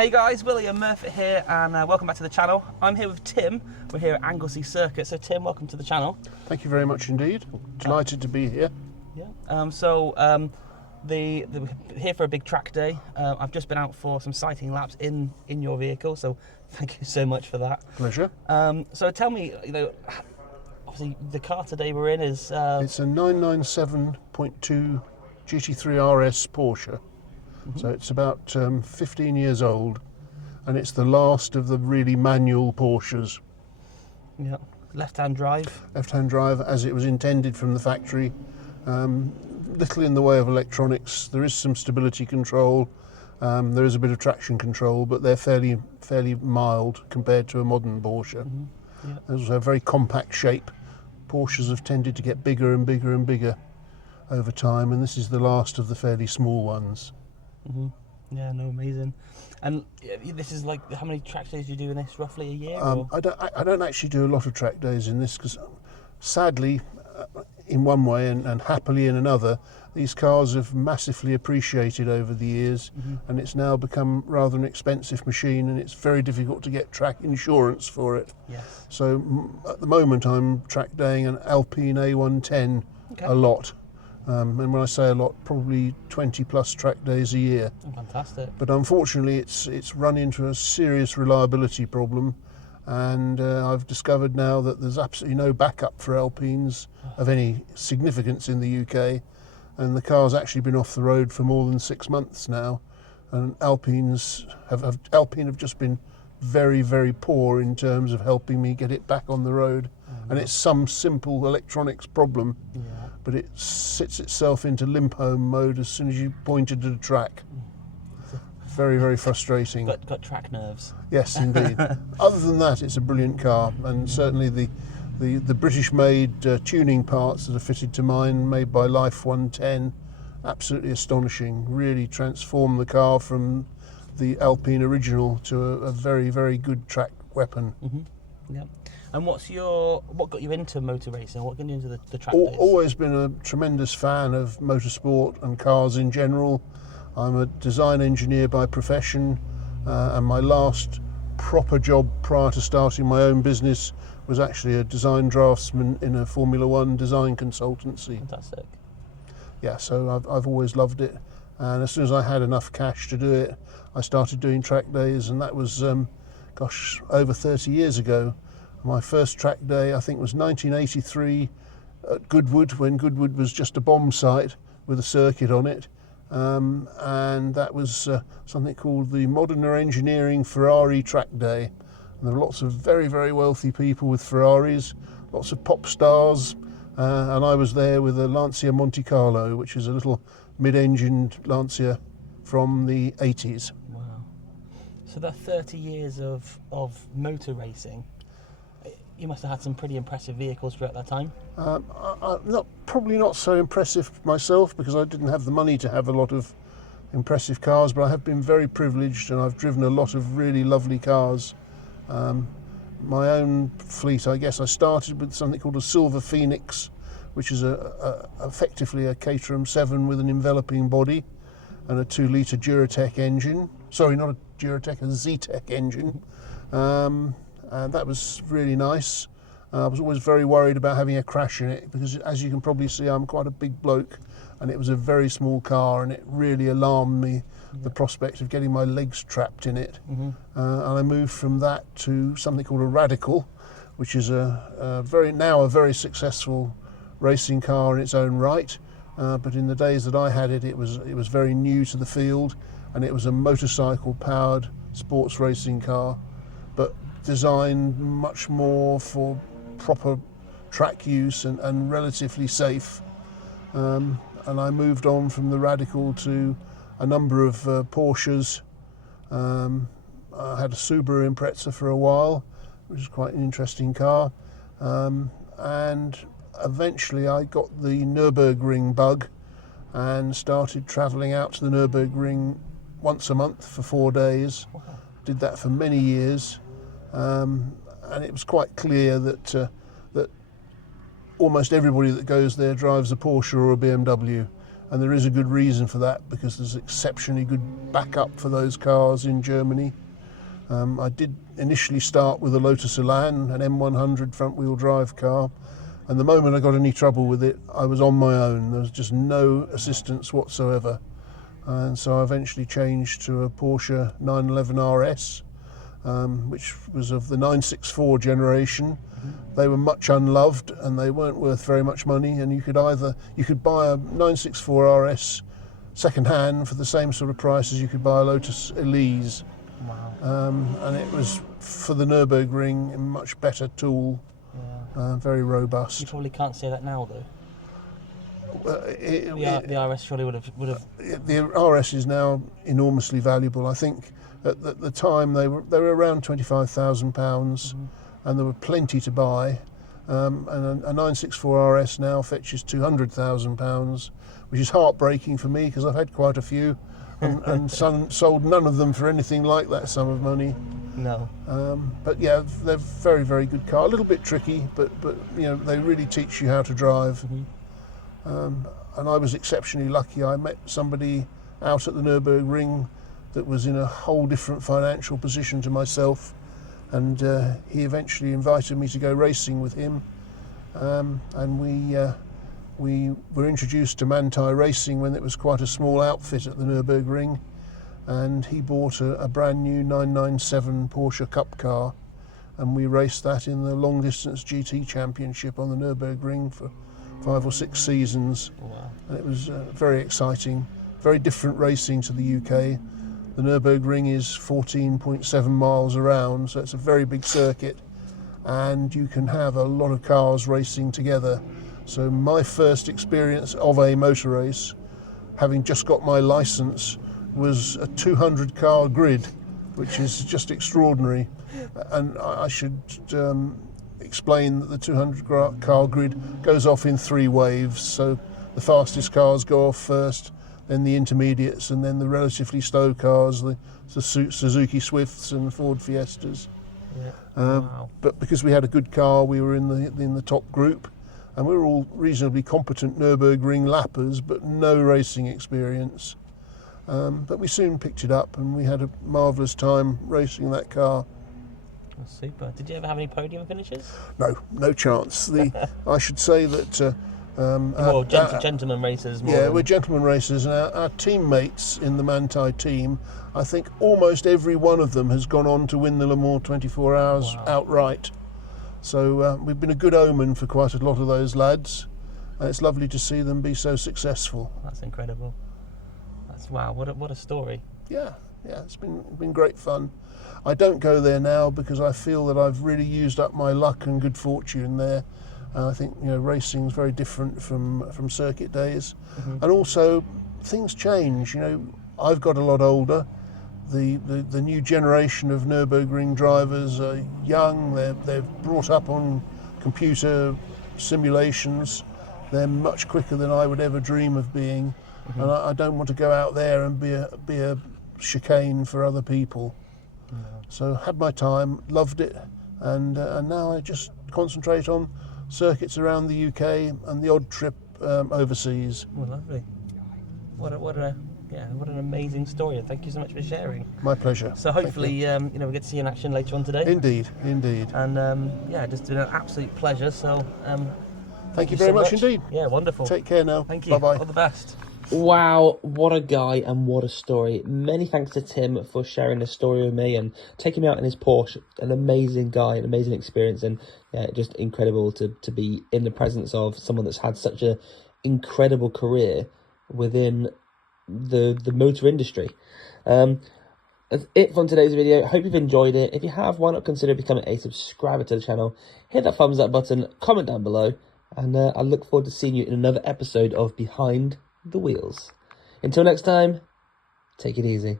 Hey guys, Willie and Murphy here, and welcome back to the channel. I'm here with Tim. We're here at Anglesey Circuit. So Tim, welcome to the channel. Thank you very much indeed. Delighted to be here. Yeah. We're here for a big track day. I've just been out for some sighting laps in your vehicle, so thank you so much for that. Pleasure. So tell me, obviously the car today we're in is... It's a 997.2 GT3 RS Porsche. So it's about 15 years old, and it's the last of the really manual Porsches. Yeah, left-hand drive. Left-hand drive as it was intended from the factory. Little in the way of electronics. There is some stability control. There is a bit of traction control, but they're fairly mild compared to a modern Porsche. Yeah. There's also a very compact shape. Porsches have tended to get bigger and bigger and bigger over time, and this is the last of the fairly small ones. Yeah, no, amazing. And this is like, how many track days do you do in this? Roughly a year? I don't actually do a lot of track days in this because, sadly, in one way and happily in another, these cars have massively appreciated over the years, and it's now become rather an expensive machine, and it's very difficult to get track insurance for it. Yes. So at the moment I'm track daying an Alpine A110 a lot. And when I say a lot, probably 20 plus track days a year. Oh, fantastic. But unfortunately it's run into a serious reliability problem, and I've discovered now that there's absolutely no backup for Alpines of any significance in the UK, and the car's actually been off the road for more than 6 months now, and Alpine have just been very, very poor in terms of helping me get it back on the road. And it's some simple electronics problem, but it sits itself into limp home mode as soon as you point it at a track. Very, very frustrating. Got track nerves. Yes, indeed. Other than that, it's a brilliant car, and certainly the British-made tuning parts that are fitted to mine, made by Life 110, absolutely astonishing. Really transformed the car from the Alpine original to a very, very good track weapon. Yeah. And what got you into motor racing? What got you into the track days? Always been a tremendous fan of motorsport and cars in general. I'm a design engineer by profession, and my last proper job prior to starting my own business was actually a design draftsman in a Formula One design consultancy. Fantastic. Yeah, so I've always loved it, and as soon as I had enough cash to do it, I started doing track days, and that was, over 30 years ago. My first track day, I think, was 1983 at Goodwood, when Goodwood was just a bomb site with a circuit on it. And that was something called the Modern Engineering Ferrari Track Day. And there were lots of very, very wealthy people with Ferraris, lots of pop stars, and I was there with a Lancia Monte Carlo, which is a little mid-engined Lancia from the 80s. Wow. So that 30 years of motor racing, you must have had some pretty impressive vehicles throughout that time. Probably not so impressive myself, because I didn't have the money to have a lot of impressive cars, but I have been very privileged, and I've driven a lot of really lovely cars. My own fleet, I guess, I started with something called a Silver Phoenix, which is effectively a Caterham 7 with an enveloping body and a 2-litre Duratec engine. Sorry, not a Duratec, a Zetec engine. And that was really nice. I was always very worried about having a crash in it, because as you can probably see, I'm quite a big bloke, and it was a very small car, and it really alarmed me, the prospect of getting my legs trapped in it. And I moved from that to something called a Radical, which is a very successful racing car in its own right. But in the days that I had it, it was very new to the field, and it was a motorcycle-powered sports racing car, but designed much more for proper track use and relatively safe. And I moved on from the Radical to a number of Porsches. I had a Subaru Impreza for a while, which is quite an interesting car. And eventually I got the Nürburgring bug and started travelling out to the Nürburgring once a month for 4 days. Did that for many years. And it was quite clear that almost everybody that goes there drives a Porsche or a BMW, and there is a good reason for that, because there's exceptionally good backup for those cars in Germany. I did initially start with a Lotus Elan, an M100 front-wheel drive car, and the moment I got any trouble with it, I was on my own. There was just no assistance whatsoever. And so I eventually changed to a Porsche 911 RS, which was of the 964 generation. They were much unloved and they weren't worth very much money, and you could buy a 964 RS second hand for the same sort of price as you could buy a Lotus Elise. Wow. And it was, for the Nürburgring, a much better tool, very robust. You probably can't say that now, though. The RS surely would have. The RS is now enormously valuable. I think at the time they were around £25,000, and there were plenty to buy. And a 964 RS now fetches £200,000, which is heartbreaking for me because I've had quite a few, and sold none of them for anything like that sum of money. No. But yeah, they're very, very good car. A little bit tricky, but you know, they really teach you how to drive. And I was exceptionally lucky. I met somebody out at the Nürburgring that was in a whole different financial position to myself, and he eventually invited me to go racing with him. And we were introduced to Manthey Racing when it was quite a small outfit at the Nürburgring, and he bought a brand new 997 Porsche Cup car, and we raced that in the long distance GT Championship on the Nürburgring for 5 or 6 seasons. Wow. And it was very exciting, very different racing to the UK. The Nürburgring is 14.7 miles around, so it's a very big circuit, and you can have a lot of cars racing together. So my first experience of a motor race, having just got my licence, was a 200 car grid, which is just extraordinary. And I should explain that the 200 car grid goes off in 3 waves. So the fastest cars go off first, then the intermediates, and then the relatively slow cars, the Suzuki Swifts and Ford Fiestas. Yeah. Wow. But because we had a good car, we were in the top group, and we were all reasonably competent Nürburgring lappers, but no racing experience. But we soon picked it up, and we had a marvellous time racing that car. Oh, super. Did you ever have any podium finishes? No chance. I should say that Well, gentleman racers. More we're gentleman racers, and our teammates in the Manthey team, I think almost every one of them has gone on to win the Le Mans 24 Hours outright. So we've been a good omen for quite a lot of those lads, and it's lovely to see them be so successful. That's incredible. Wow, what a story. Yeah, it's been great fun. I don't go there now because I feel that I've really used up my luck and good fortune there. I think racing is very different from circuit days, and also things change. I've got a lot older. The new generation of Nürburgring drivers are young. They're brought up on computer simulations. They're much quicker than I would ever dream of being, and I don't want to go out there and be a chicane for other people. So had my time, loved it, and now I just concentrate on circuits around the UK and the odd trip overseas. Well, lovely. What an amazing story, and thank you so much for sharing. My pleasure. So hopefully we get to see you in action later on today. Indeed. And just been an absolute pleasure. So thank you very much indeed. Yeah, wonderful. Take care now. Thank you. Bye-bye. All the best. Wow, what a guy and what a story. Many thanks to Tim for sharing the story with me and taking me out in his Porsche. An amazing guy, an amazing experience, and just incredible to be in the presence of someone that's had such an incredible career within the motor industry. That's it from today's video. Hope you've enjoyed it. If you have, why not consider becoming a subscriber to the channel? Hit that thumbs up button, comment down below, and I look forward to seeing you in another episode of Behind the Wheels. Until next time, take it easy.